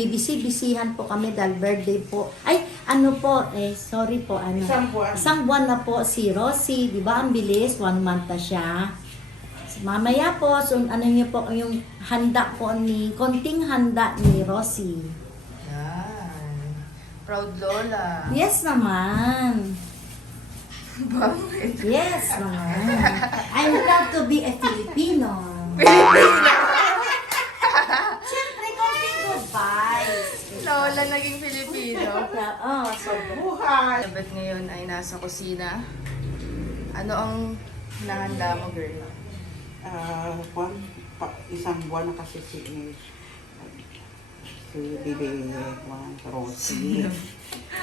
nagbibisi-bisihan po kami dahil birthday po. Ay, ano po, sorry po, ano. Isang buwan na po si Rosie, di ba? Ang bilis, 1 month na siya. Mamaya po, so ano niyo po yung handa po ni, konting handa ni Rosie. Yan. Proud Lola. Yes naman. Bakit? Yes naman. I'm proud to be a Filipino. Pilipino! Siyempre, konting goodbyes. Lola naging Pilipino. So Buhay! Sabat ngayon ay nasa kusina. Ano ang hinahanda mo, girl? Isang buwan na kasi si Bibi Rosie.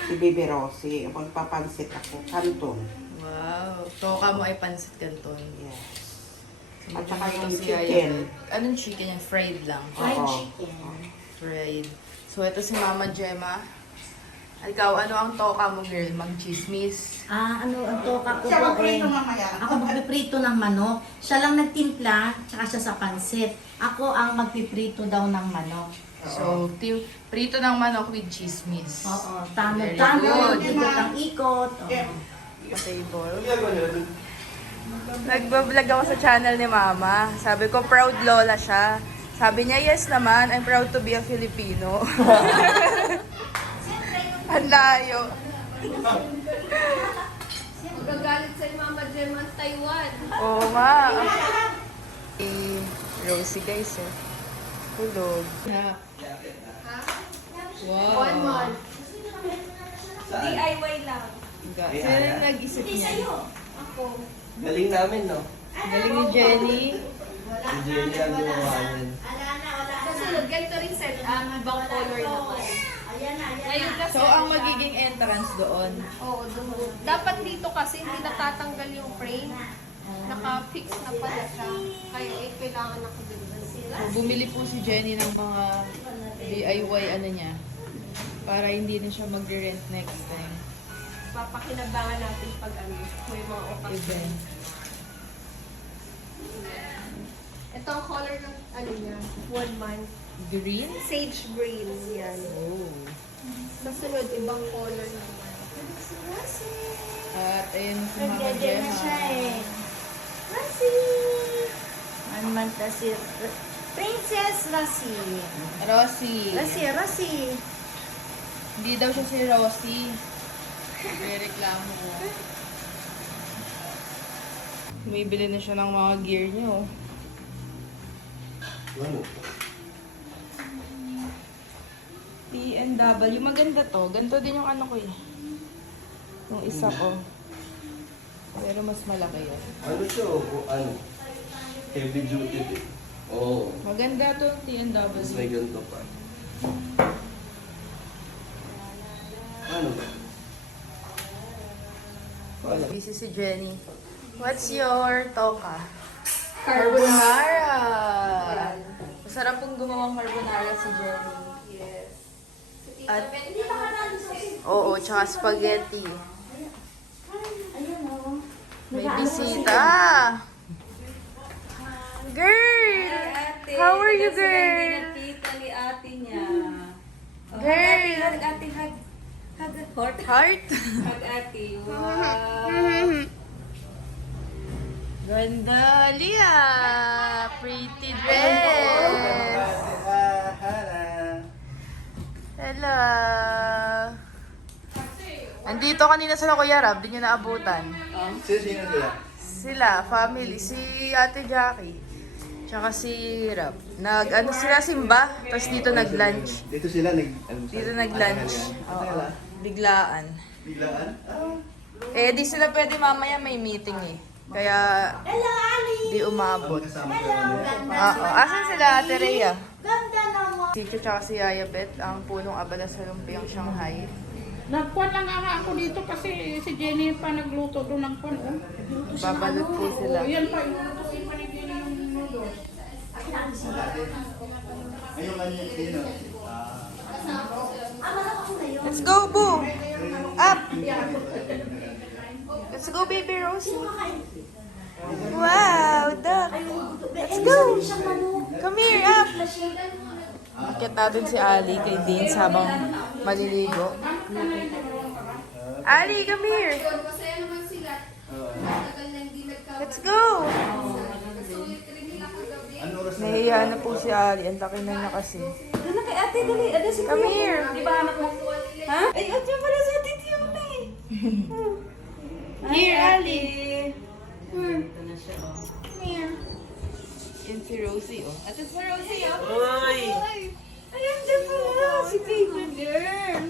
Si Bibi Rosie. Magpapansit ako. Canton. Wow. Toka mo ay pansit canton. Yes. So, At saka yung si chicken. Ayabet. Anong chicken yan? Fried lang. fried Oo. chicken. Fried. So, ito si Mama Gemma. Ikaw, ano ang toka mo, girl? Mag-chismis. Ano ang toka ko Siya po magprito mamaya. Ako magpiprito ng manok. Siya lang nagtimpla, tsaka siya sa pansit. Ako ang magpiprito daw ng manok. So, prito ng manok with chismis. Oo, Very tama-tama. good. Ikot ang ikot. Oo. Pa-table. Nagbablog ako sa channel ni Mama. Sabi ko, proud Lola siya. Sabi niya, yes naman, I'm proud to be a Filipino. Ang layo. Magagalit sa Mama Gemma Taiwan. Oo, ma. Rosie, guys, eh. Tulog. Wow. 1 month. DIY lang. Sino yung nag-isip niya? Ako. Galing namin, no? Galing ni Jenny. Si Jenny ang gumawa yan. Kasunod, ganito rin set up. Ibang color naman. Ngayon kasi, So, ang magiging entrance doon. Oo, doon. Dapat dito kasi hindi natatanggal yung frame. Naka-fix na pala siya. Kaya kailangan ako din. So, bumili po si Jenny ng mga DIY ano niya. Para hindi na siya mag-rent next time. Papakinabangan natin pag may mga occasion. Event. Ito ang color ng ano niya, 1 month. Green? Sage green, yan. Oh. Kasunod, ibang color naman. At ayun si Mama Nagdede na Gemma. siya eh. Rosie! 1 month na si Princess Rosie. Rosie. Rosie. Hindi daw siya si Rosie. May reklamo. Bumibili na siya ng mga gear niyo. Ano? P&W. Maganda to. Ganito din yung ano ko eh. Yung isa ko. Pero mas malaki yan. Ano siya? O ano? Heavy duty din. Oo. Maganda to yung T&W. Mas may ganito pa. Ano ba? Wala. Busy si Jenny. What's your toka? Carbonara! Masarap pong gumawang carbonara si Jenny. Yes. At, oo, tsaka spaghetti. Ayun o. May bisita! Girl! How are you, girl? Tita ni ate niya. Girl! Hug ate, hug. Hug, heart. Heart? Hug ate. Wow. Ganda, Lia! Pretty dress! Hello! Andito kanina sila Kuya Rab, di nyo naabutan. Sino sila? Sila, family, si Ate Jackie. Tsaka si Rab. Ano sila, simba. Tapos dito nag-lunch. Dito sila Dito nag-lunch. Oo. Biglaan. Biglaan? Eh, di sila pwede mamaya may meeting eh. Kaya, di umabot. Kasama ko namin. Oo. Asan sila, Ate Rhea? Ganda naman. Si Chu tsaka si Ayabet, ang punong abala sa lumpiang Shanghai. Nagkuhan lang nga ako dito kasi si Jenny pa nagluto doon ng kuhan. Babalot po sila. Oh, yan pa, ilutuin pa ni Jenny yung noodles. Ayun kanya sino? Let's go, Boo! Up! Let's go, baby Rosie. Wow, duck! Let's go! Come here, up! Akit natin si Ali kay Deans habang maliligo. Ali, come here! Masaya naman sila. Matagal na hindi nagka- Let's go! Sulit rin nila kagabi. Nahiya na po si Ali. Ang laki na niya kasi. Doon na kay ate, dali. Ano si Come here! Di ba anak mo? Ha? Ay, at yung pala sa ate Tiona eh. Here, Ali. Ito na siya, oh. Yan si Rosie, oh. Ate si Rosie, oh. Uy! Ayan, dyan pala. Si baby girl.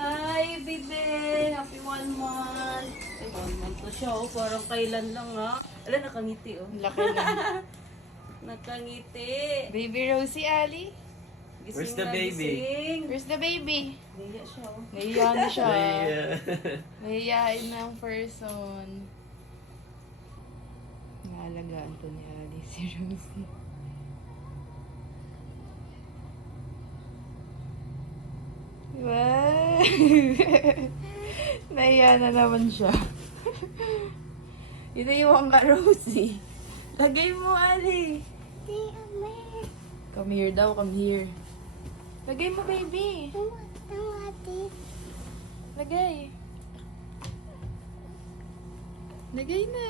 Hi, baby. Happy 1 month. Ay, 1 month na siya, oh. Parang kailan lang, ha. Ala, nakangiti, oh. Laki na. Nakangiti. Baby Rosie, Ali. Gising Where's the na, baby? gising. Where's the baby? Nahiya siya, oh. Nahiya na siya. Ay, Nahiyain ng person. Naalagaan to ni Ali si Rosie. Wow! Nahiya na naman siya. Inaiwan ka, Rosie. Lagay mo, Ali. Come here daw, come here. Lagay mo, baby. Lagay. Lagay na.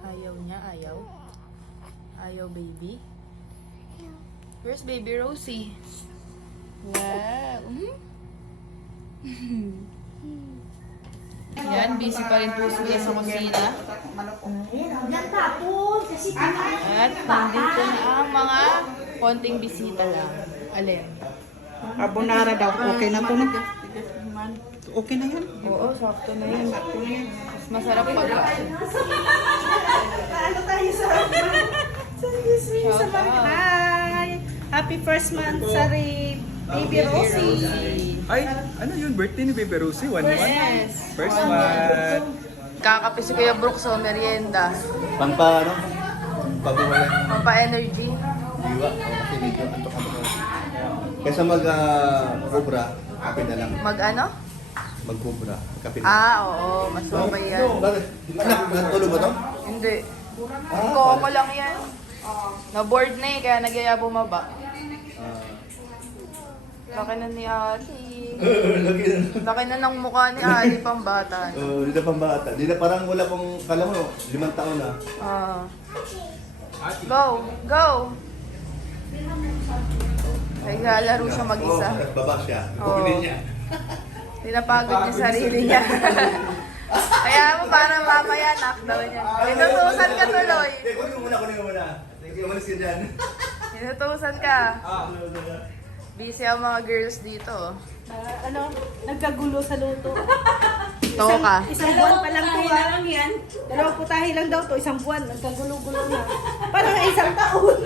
Ayaw niya, ayaw. Ayaw, baby. Where's baby Rosie? Wow. Yan, busy pa rin po sila sa kusina. At nandito na ang mga konting bisita lang. Alin? Carbonara daw. Okay na to na. Okay na yan. Oo, sakto na yun. Mas masarap pag Ano tayo sa Shout out. Hi! Happy first month sa Baby Rosie. Ay, ano yun? Birthday ni Baby Rosie? 1 month? Yes. First month. Kakape si Kuya Brooks sa merienda. Pampa, ano? Pabuhay ng Pampa-energy. diwa. Kasi medyo antok-antok ako. Kaysa mag-cobra, kape na lang. Mag-ano? Mag-cobra, kape na lang. Ah, oo. Mas okay yan. Bakit? Anak, natulog ba to? Hindi. Komo lang yan. Na-board na eh, kaya nagyaya bumaba. Laki na ni Ali. Lagi na. Laki na ng mukha ni Ali pang bata. Di na pambata. Di na parang wala pong, kala mo, 5 taon na. Ah. Go! Go! Naglalaro siya mag-isa. Baba siya. Oo. Kukunin niya. Pinapagod niya sarili niya. Kaya mo parang mamaya knockdown niya. Inutusan ka tuloy. Hindi, kunin mo muna. Sige, umalis ka dyan. Inutusan ka. Busy ang mga girls dito. Nagkagulo sa luto. Toka. Isang buwan pa lang to lang yan. Dalawang putahe lang daw to, isang buwan. Nagkagulo-gulo na. Parang isang taon.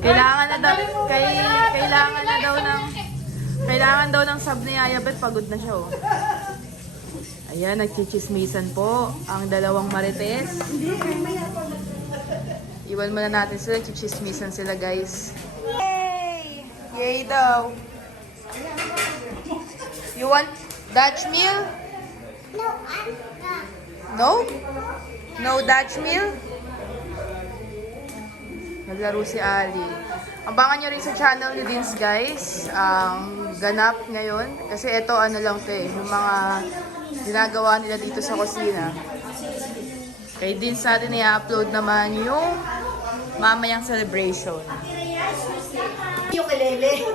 Kailangan na daw kailangan daw ng sub ni Yaya Bet, pagod na siya oh. Ayan, nagchichismisan po ang dalawang marites. Iwan muna natin sila, nagchichismisan sila guys. Yay! Yay daw. You want Dutch meal? No? No Dutch meal? Naglaro si Ali. Abangan nyo rin sa channel ni Deans guys. Ang ganap ngayon. Kasi ito ano lang to eh. Yung mga ginagawa nila dito sa kusina. Kay Deans natin i-upload naman yung mamayang celebration. Yung kilele.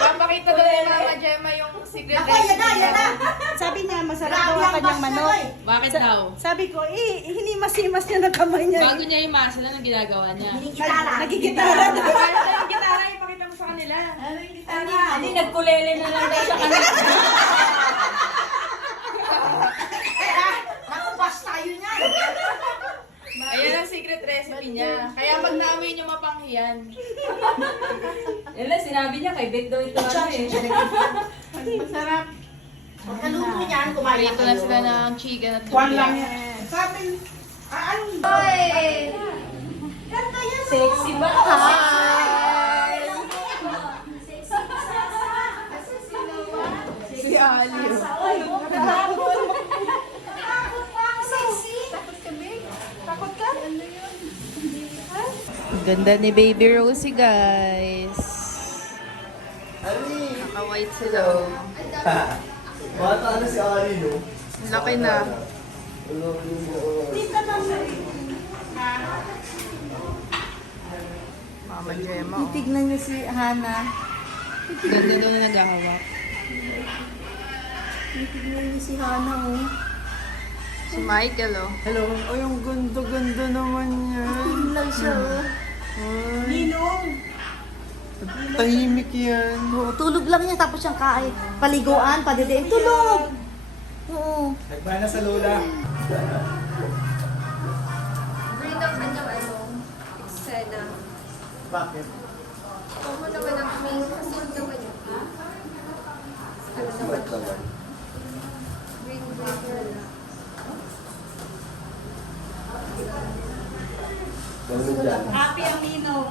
Papakita daw ni Mama Gemma yung secret Ako, yan na. Sabi niya, masarap daw ang kanyang manok. Bakit daw? Sabi ko, hinimas-himas niya ng kamay niya. Bago niya imasa na ang ginagawa niya. Nagigitara daw. Yung gitara, ipakita mo sa kanila. Yung gitara. Hindi, nagkulele na lang daw siya kanina. Nakubas tayo niyan. Ayan ang secret recipe niya. Kaya pag naamoy niyo mapanghiyan. Ela, sinabi niya kay Beth daw ito ano eh. Masarap. Pagkaluto niyan, kumain Prito na sila ng chicken at Kwan lang lumpia. yan. Sabi, anong Sexy ba? Hi! Ganda ni Baby Rosie, guys. Ali! Naka-white sila. oh. Bata na si Ali, no? Laki na. Mama Gemma. oh. Tignan niyo si Hana. Ganda daw na naghahawak. Tignan niyo si Hana, oh. Si Michael, oh. Hello. Ay, ang ganda-ganda naman niya. Tignan lang siya, oh. Ninong! Tahimik yan. Oo, tulog lang niya tapos siyang paliguan, padidiin. Tulog! Oo. Nagbana sa lola. Bring ang kanyang eksena. Bakit? Huwag mo naman ang main kasi yung naman yun. Ano naman? Bakit naman? Bring her. Ganun dyan. Happy ang Ninong.